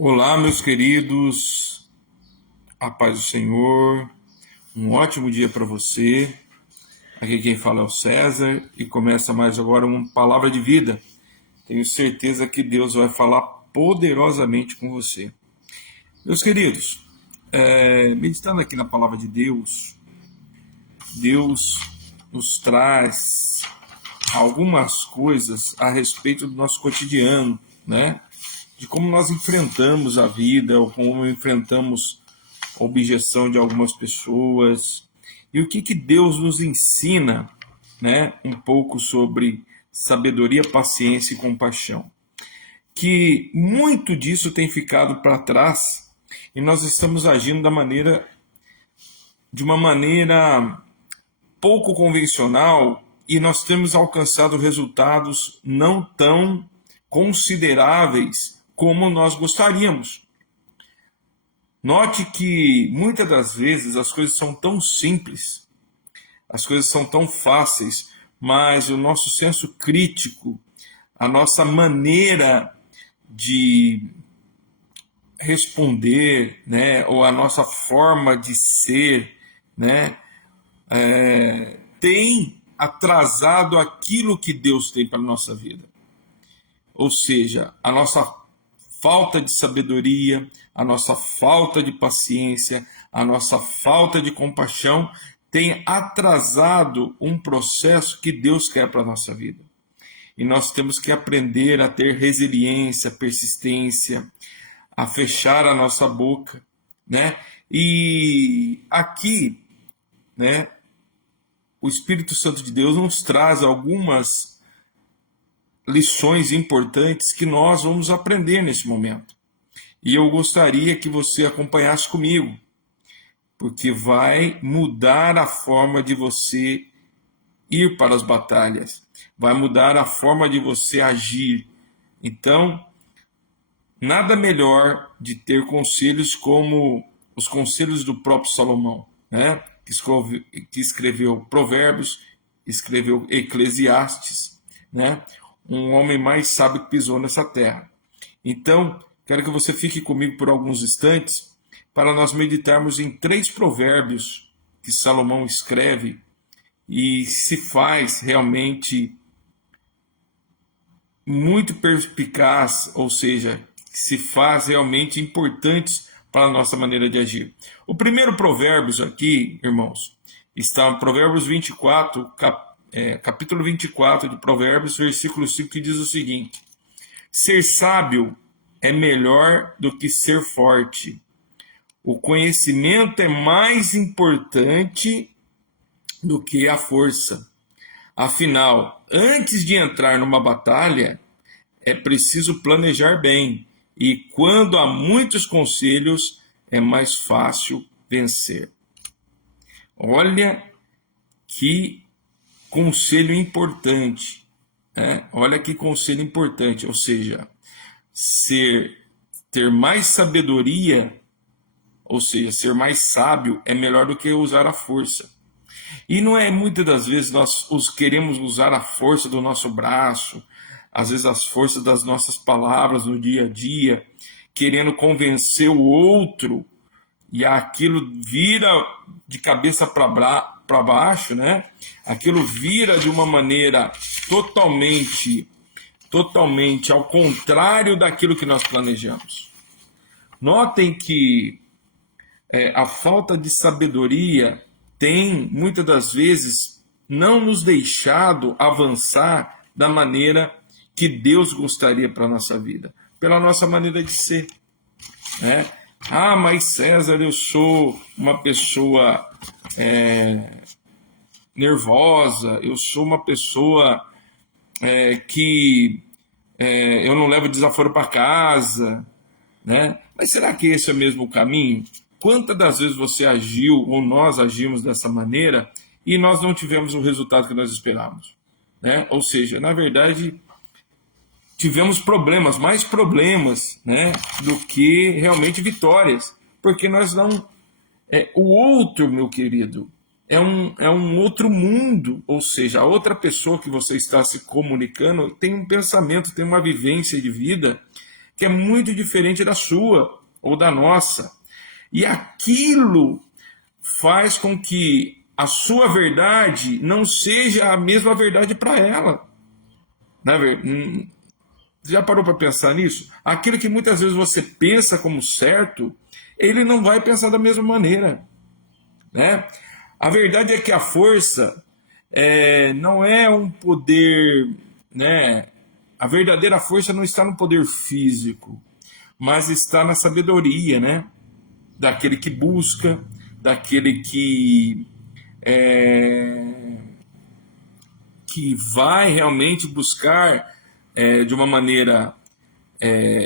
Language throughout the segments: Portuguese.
Olá, meus queridos, a paz do Senhor, um ótimo dia para você. Aqui quem fala é o César e começa mais agora uma palavra de vida. Tenho certeza que Deus vai falar poderosamente com você. Meus queridos, meditando aqui na palavra de Deus, Deus nos traz algumas coisas a respeito do nosso cotidiano, né? De como nós enfrentamos a vida, ou como enfrentamos a objeção de algumas pessoas, e o que Deus nos ensina, né, um pouco sobre sabedoria, paciência e compaixão. Que muito disso tem ficado para trás e nós estamos agindo de uma maneira pouco convencional e nós temos alcançado resultados não tão consideráveis como nós gostaríamos. Note que muitas das vezes as coisas são tão simples, as coisas são tão fáceis, mas o nosso senso crítico, a nossa maneira de responder, né, ou a nossa forma de ser, né, tem atrasado aquilo que Deus tem para a nossa vida. Ou seja, a nossa falta de sabedoria, a nossa falta de paciência, a nossa falta de compaixão tem atrasado um processo que Deus quer para a nossa vida. E nós temos que aprender a ter resiliência, persistência, a fechar a nossa boca, né? E aqui, né, o Espírito Santo de Deus nos traz algumas lições importantes que nós vamos aprender nesse momento. E eu gostaria que você acompanhasse comigo, porque vai mudar a forma de você ir para as batalhas, vai mudar a forma de você agir. Então, nada melhor de ter conselhos como os conselhos do próprio Salomão, né? Que escreveu Provérbios, escreveu Eclesiastes, né? Um homem mais sábio que pisou nessa terra. Então, quero que você fique comigo por alguns instantes para nós meditarmos em 3 provérbios que Salomão escreve e se faz realmente muito perspicaz, ou seja, se faz realmente importantes para a nossa maneira de agir. O primeiro provérbios aqui, irmãos, está em Provérbios 24, capítulo 24 de Provérbios, versículo 5, que diz o seguinte: ser sábio é melhor do que ser forte. O conhecimento é mais importante do que a força. Afinal, antes de entrar numa batalha, é preciso planejar bem, e quando há muitos conselhos, é mais fácil vencer. Olha que conselho importante, né? Olha que conselho importante, ou seja, ter mais sabedoria, ou seja, ser mais sábio é melhor do que usar a força. E não é muitas das vezes nós queremos usar a força do nosso braço, às vezes as forças das nossas palavras no dia a dia, querendo convencer o outro, e aquilo vira de cabeça para baixo, né? Aquilo vira de uma maneira totalmente ao contrário daquilo que nós planejamos. Notem que a falta de sabedoria tem, muitas das vezes, não nos deixado avançar da maneira que Deus gostaria para a nossa vida, pela nossa maneira de ser, né? Ah, mas César, eu sou uma pessoa nervosa, eu sou uma pessoa que eu não levo desaforo para casa, né? Mas será que esse é mesmo o caminho? Quantas das vezes você agiu ou nós agimos dessa maneira e nós não tivemos o resultado que nós esperávamos, né? Ou seja, na verdade, tivemos problemas, mais problemas, né, do que realmente vitórias, porque nós não... o outro, meu querido, é um outro mundo, ou seja, a outra pessoa que você está se comunicando tem um pensamento, tem uma vivência de vida que é muito diferente da sua ou da nossa. E aquilo faz com que a sua verdade não seja a mesma verdade para ela. Você já parou para pensar nisso? Aquilo que muitas vezes você pensa como certo, ele não vai pensar da mesma maneira, né? A verdade é que a força não é um poder, né? A verdadeira força não está no poder físico, mas está na sabedoria, né? Daquele que busca, daquele que vai realmente buscar de uma maneira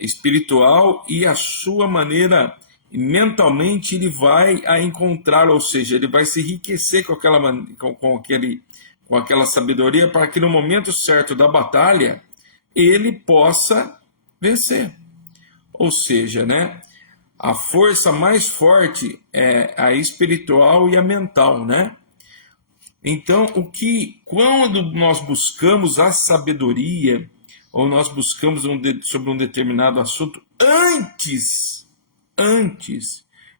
espiritual, e a sua maneira mentalmente ele vai a encontrar, ou seja, ele vai se enriquecer com aquela sabedoria para que no momento certo da batalha ele possa vencer. Ou seja, né, a força mais forte é a espiritual e a mental, né? Então, quando nós buscamos a sabedoria, ou nós buscamos sobre um determinado assunto antes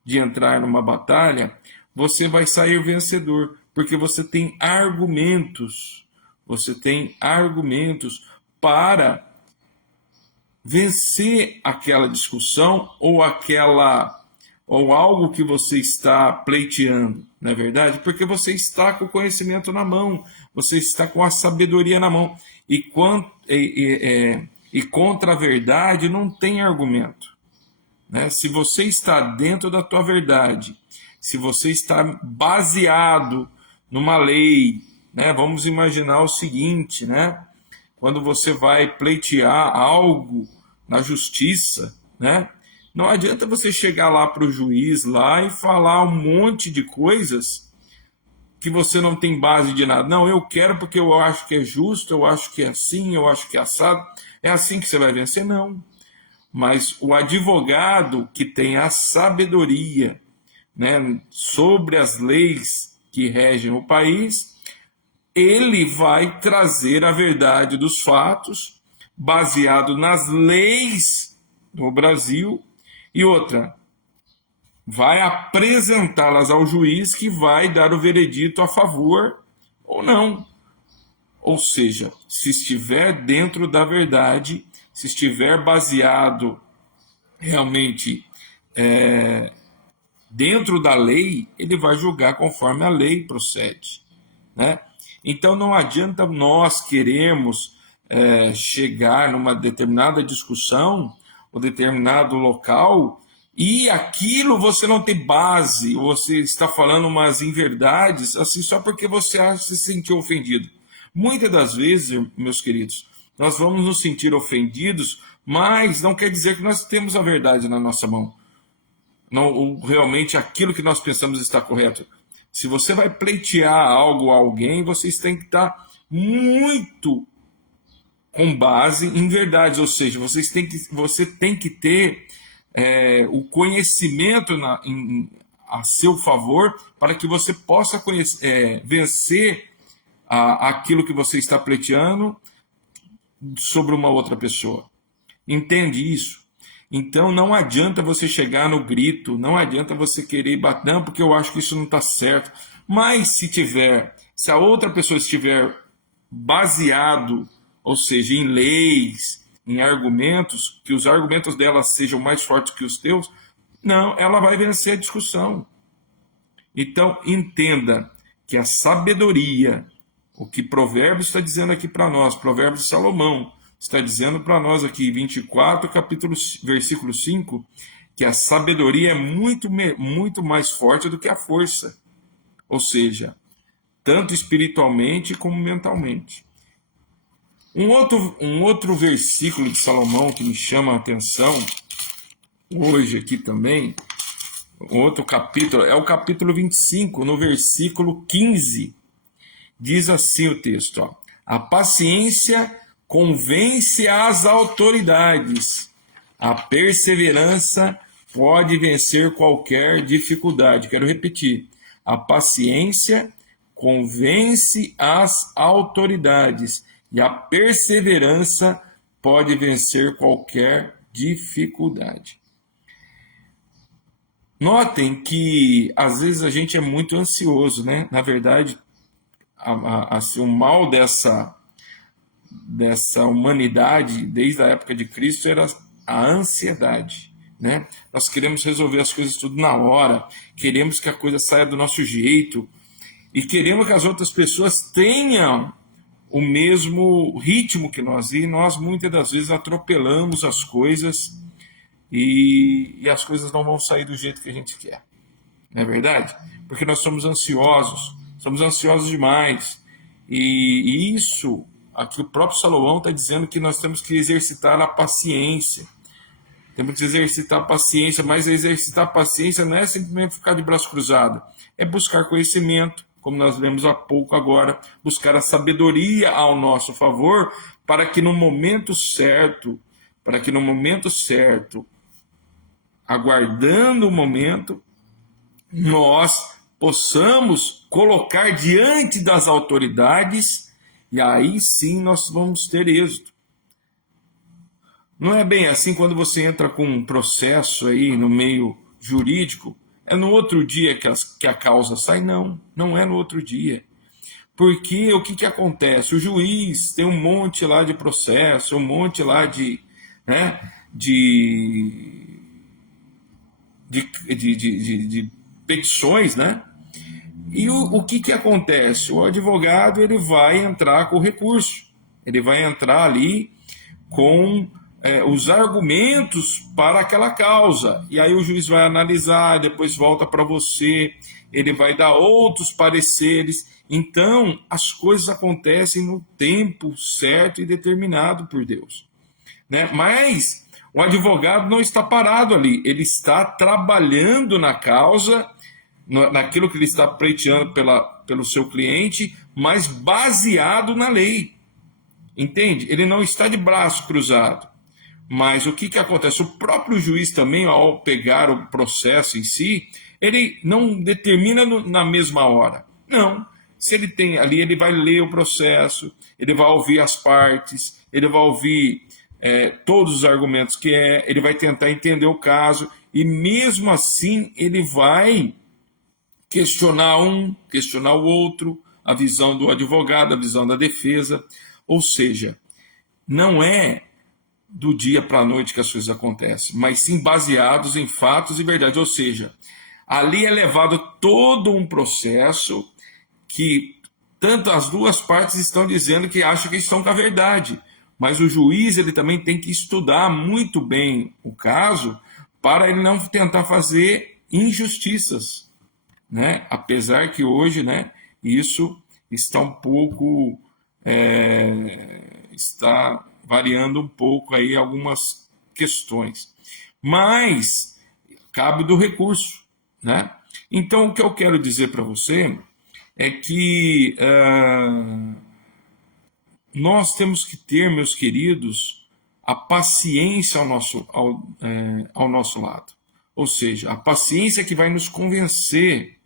de entrar numa batalha, você vai sair vencedor, porque você tem argumentos para vencer aquela discussão ou algo que você está pleiteando, não é verdade? Porque você está com o conhecimento na mão, você está com a sabedoria na mão, e contra a verdade não tem argumento, né? Se você está dentro da tua verdade, se você está baseado numa lei, né? Vamos imaginar o seguinte, né? Quando você vai pleitear algo na justiça, né? Não adianta você chegar lá para o juiz lá e falar um monte de coisas que você não tem base de nada. Não, eu quero porque eu acho que é justo, eu acho que é assim, eu acho que é assado. É assim que você vai vencer? Não. Mas o advogado que tem a sabedoria, né, sobre as leis que regem o país, ele vai trazer a verdade dos fatos, baseado nas leis do Brasil, e outra, vai apresentá-las ao juiz, que vai dar o veredito a favor ou não. Ou seja, se estiver dentro da verdade, se estiver baseado realmente dentro da lei, ele vai julgar conforme a lei procede, né? Então não adianta nós queremos chegar numa determinada discussão ou determinado local e aquilo você não tem base, você está falando umas inverdades, assim, só porque você se sentiu ofendido. Muitas das vezes, meus queridos, nós vamos nos sentir ofendidos, mas não quer dizer que nós temos a verdade na nossa mão. Não, realmente aquilo que nós pensamos está correto. Se você vai pleitear algo a alguém, vocês têm que estar muito com base em verdades, ou seja, você tem que ter o conhecimento a seu favor para que você possa vencer aquilo que você está pleiteando sobre uma outra pessoa. Entende isso? Então não adianta você chegar no grito, não adianta você querer bater, não, porque eu acho que isso não está certo. Mas se a outra pessoa estiver baseado, ou seja, em leis, em argumentos, que os argumentos dela sejam mais fortes que os teus, não, ela vai vencer a discussão. Então entenda que a sabedoria, o que Provérbios está dizendo aqui para nós, Provérbios de Salomão, está dizendo para nós aqui, 24, versículo 5, que a sabedoria é muito mais forte do que a força. Ou seja, tanto espiritualmente como mentalmente. Um outro versículo de Salomão que me chama a atenção, hoje aqui também, outro capítulo, é o capítulo 25, no versículo 15. Diz assim o texto, ó, a paciência convence as autoridades, a perseverança pode vencer qualquer dificuldade. Quero repetir, a paciência convence as autoridades e a perseverança pode vencer qualquer dificuldade. Notem que às vezes a gente é muito ansioso, né? Na verdade, o mal dessa humanidade, desde a época de Cristo, era a ansiedade, né? Nós queremos resolver as coisas tudo na hora, queremos que a coisa saia do nosso jeito e queremos que as outras pessoas tenham o mesmo ritmo que nós, e nós muitas das vezes atropelamos as coisas e as coisas não vão sair do jeito que a gente quer, não é verdade? Porque nós somos ansiosos demais, e isso, aqui o próprio Salomão está dizendo que nós temos que exercitar a paciência, mas exercitar a paciência não é simplesmente ficar de braço cruzado, é buscar conhecimento, como nós lemos há pouco agora, buscar a sabedoria ao nosso favor, para que no momento certo, aguardando o momento, nós possamos colocar diante das autoridades, e aí sim nós vamos ter êxito. Não é bem assim quando você entra com um processo aí no meio jurídico, é no outro dia que a causa sai? Não é no outro dia. Porque o que acontece? O juiz tem um monte lá de processo, um monte lá de petições, né? E o que acontece? O advogado ele vai entrar com o recurso, ele vai entrar ali com os argumentos para aquela causa, e aí o juiz vai analisar, depois volta para você, ele vai dar outros pareceres. Então as coisas acontecem no tempo certo e determinado por Deus, né? Mas o advogado não está parado ali, ele está trabalhando na causa, naquilo que ele está pleiteando pelo seu cliente, mas baseado na lei, entende? Ele não está de braço cruzado. Mas o que acontece? O próprio juiz também, ao pegar o processo em si, ele não determina na mesma hora. Não. Se ele tem ali, ele vai ler o processo, ele vai ouvir as partes, ele vai ouvir todos os argumentos ele vai tentar entender o caso, e mesmo assim ele vai questionar questionar o outro, a visão do advogado, a visão da defesa. Ou seja, não é do dia para a noite que as coisas acontecem, mas sim baseados em fatos e verdades. Ou seja, ali é levado todo um processo que tanto as duas partes estão dizendo que acham que estão com a verdade, mas o juiz ele também tem que estudar muito bem o caso para ele não tentar fazer injustiças, né? Apesar que hoje, né, isso está um pouco está variando um pouco aí algumas questões, mas cabe do recurso, né? Então o que eu quero dizer para você é que nós temos que ter, meus queridos, a paciência ao nosso lado, ou seja, a paciência que vai nos convencer,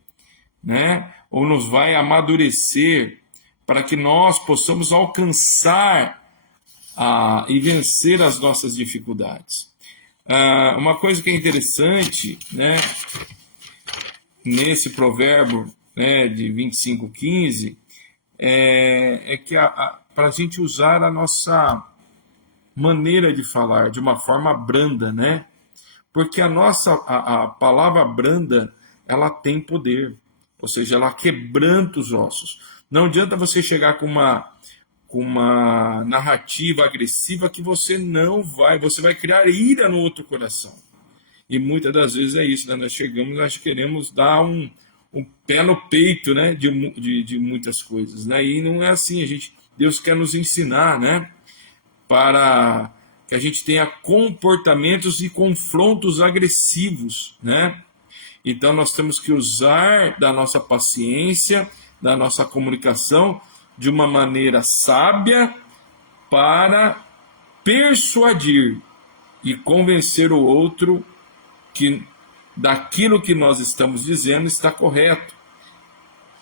né? Ou nos vai amadurecer para que nós possamos alcançar e vencer as nossas dificuldades. Uma coisa que é interessante, né, nesse provérbio, né, de 25:15, é que para a gente usar a nossa maneira de falar de uma forma branda, né? Porque a palavra branda, ela tem poder, ou seja, ela quebranta os ossos. Não adianta você chegar com uma narrativa agressiva que você vai criar ira no outro coração. E muitas das vezes é isso, né? Nós queremos dar um pé no peito, né? de muitas coisas, né? E não é assim. Deus quer nos ensinar, né? Para que a gente tenha comportamentos e confrontos agressivos, né? Então nós temos que usar da nossa paciência, da nossa comunicação de uma maneira sábia para persuadir e convencer o outro que daquilo que nós estamos dizendo está correto.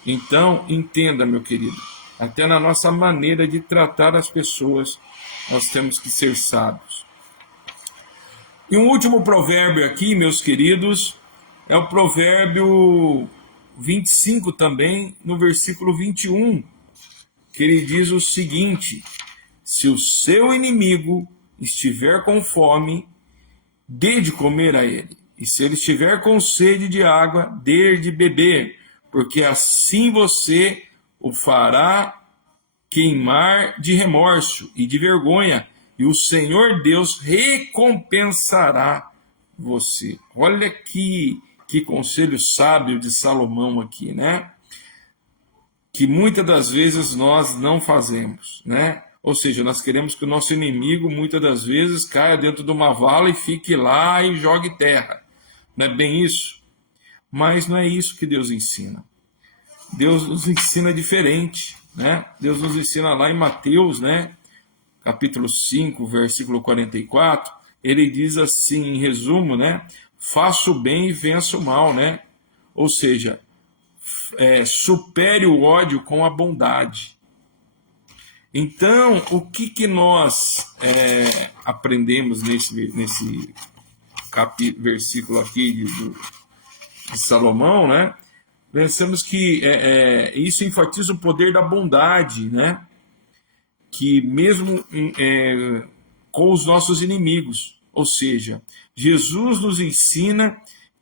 Então, entenda, meu querido, até na nossa maneira de tratar as pessoas, nós temos que ser sábios. E um último provérbio aqui, meus queridos, é o provérbio 25 também, no versículo 21, que ele diz o seguinte: se o seu inimigo estiver com fome, dê de comer a ele, e se ele estiver com sede de água, dê de beber, porque assim você o fará queimar de remorso e de vergonha, e o Senhor Deus recompensará você. Olha que conselho sábio de Salomão aqui, né? Que muitas das vezes nós não fazemos, né? Ou seja, nós queremos que o nosso inimigo muitas das vezes caia dentro de uma vala e fique lá e jogue terra. Não é bem isso? Mas não é isso que Deus ensina. Deus nos ensina diferente, né? Deus nos ensina lá em Mateus, né? Capítulo 5, versículo 44, ele diz assim, em resumo, né? Faça o bem e vença o mal, né? Ou seja, supere o ódio com a bondade. Então, o que nós aprendemos nesse versículo aqui de Salomão, né? Pensamos que isso enfatiza o poder da bondade, né? Que mesmo com os nossos inimigos, ou seja, Jesus nos ensina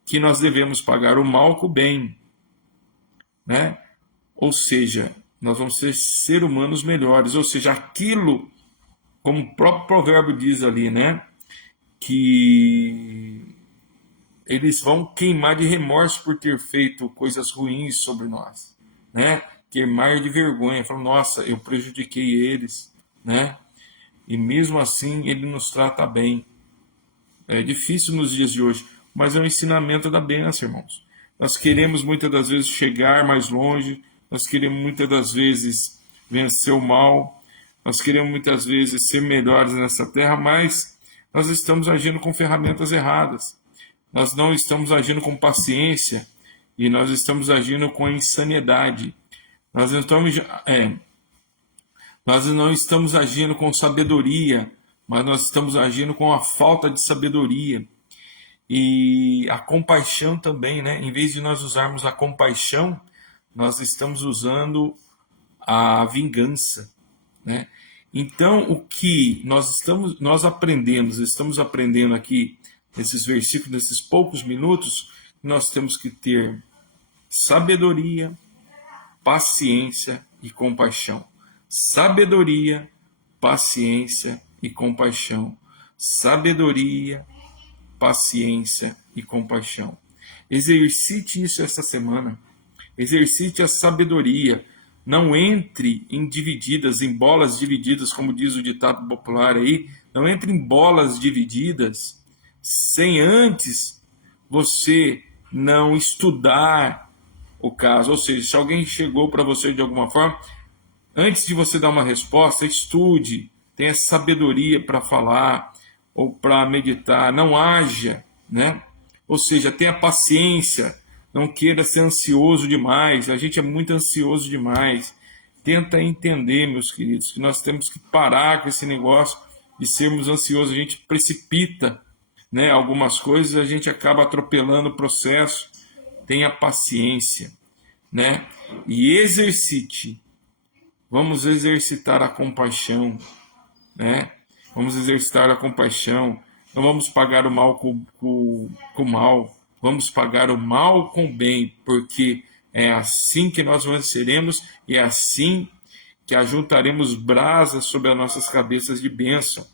que nós devemos pagar o mal com o bem, né? Ou seja, nós vamos ser humanos melhores, ou seja, aquilo, como o próprio provérbio diz ali, né? Que eles vão queimar de remorso por ter feito coisas ruins sobre nós, né? Queimar de vergonha, falando, nossa, eu prejudiquei eles, né? E mesmo assim ele nos trata bem. É difícil nos dias de hoje, mas é o ensinamento da bênção, irmãos. Nós queremos muitas das vezes chegar mais longe, nós queremos muitas das vezes vencer o mal, nós queremos muitas vezes ser melhores nessa terra, mas nós estamos agindo com ferramentas erradas. Nós não estamos agindo com paciência e nós estamos agindo com insanidade. Nós não estamos agindo com sabedoria, mas nós estamos agindo com a falta de sabedoria. E a compaixão também, né? Em vez de nós usarmos a compaixão, nós estamos usando a vingança, né? Então, o que nós estamos aprendendo aqui nesses versículos, nesses poucos minutos, nós temos que ter sabedoria, paciência e compaixão. Sabedoria, paciência e compaixão. Sabedoria, paciência e compaixão. Exercite isso essa semana. Exercite a sabedoria. Não entre em bolas divididas, como diz o ditado popular aí. Não entre em bolas divididas sem antes você não estudar o caso. Ou seja, se alguém chegou para você de alguma forma, antes de você dar uma resposta, estude, tenha sabedoria para falar ou para meditar, não haja, né? Ou seja, tenha paciência, não queira ser ansioso demais, a gente é muito ansioso demais. Tenta entender, meus queridos, que nós temos que parar com esse negócio de sermos ansiosos, a gente precipita, né, algumas coisas, a gente acaba atropelando o processo. Tenha paciência, né? E exercite. Vamos exercitar a compaixão, né? Vamos exercitar a compaixão. Não vamos pagar o mal com o mal. Vamos pagar o mal com o bem, porque é assim que nós venceremos e é assim que ajuntaremos brasas sobre as nossas cabeças de bênção.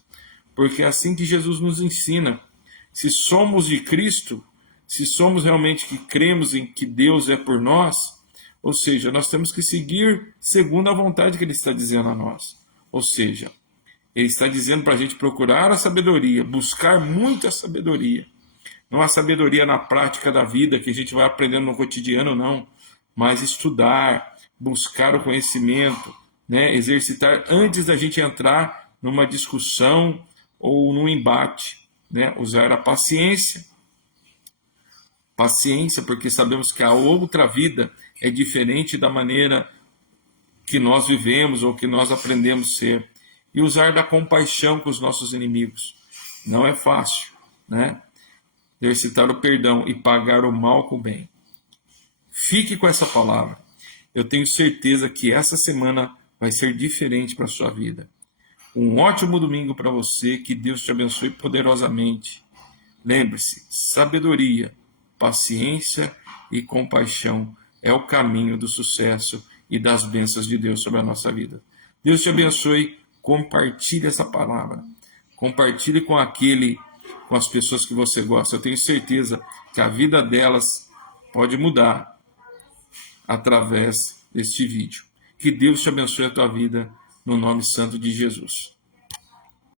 Porque é assim que Jesus nos ensina. Se somos de Cristo, se somos realmente que cremos em que Deus é por nós, ou seja, nós temos que seguir segundo a vontade que Ele está dizendo a nós. Ou seja, Ele está dizendo para a gente procurar a sabedoria, buscar muita sabedoria. Não a sabedoria na prática da vida, que a gente vai aprendendo no cotidiano, não. Mas estudar, buscar o conhecimento, né? Exercitar antes da gente entrar numa discussão ou num embate, né? Usar a paciência. Paciência, porque sabemos que a outra vida é diferente da maneira que nós vivemos ou que nós aprendemos a ser. E usar da compaixão com os nossos inimigos. Não é fácil, né? Exercitar o perdão e pagar o mal com o bem. Fique com essa palavra. Eu tenho certeza que essa semana vai ser diferente para a sua vida. Um ótimo domingo para você, que Deus te abençoe poderosamente. Lembre-se, sabedoria, paciência e compaixão é o caminho do sucesso e das bênçãos de Deus sobre a nossa vida. Deus te abençoe, compartilhe essa palavra. Compartilhe com as pessoas que você gosta. Eu tenho certeza que a vida delas pode mudar através deste vídeo. Que Deus te abençoe a tua vida, no nome santo de Jesus.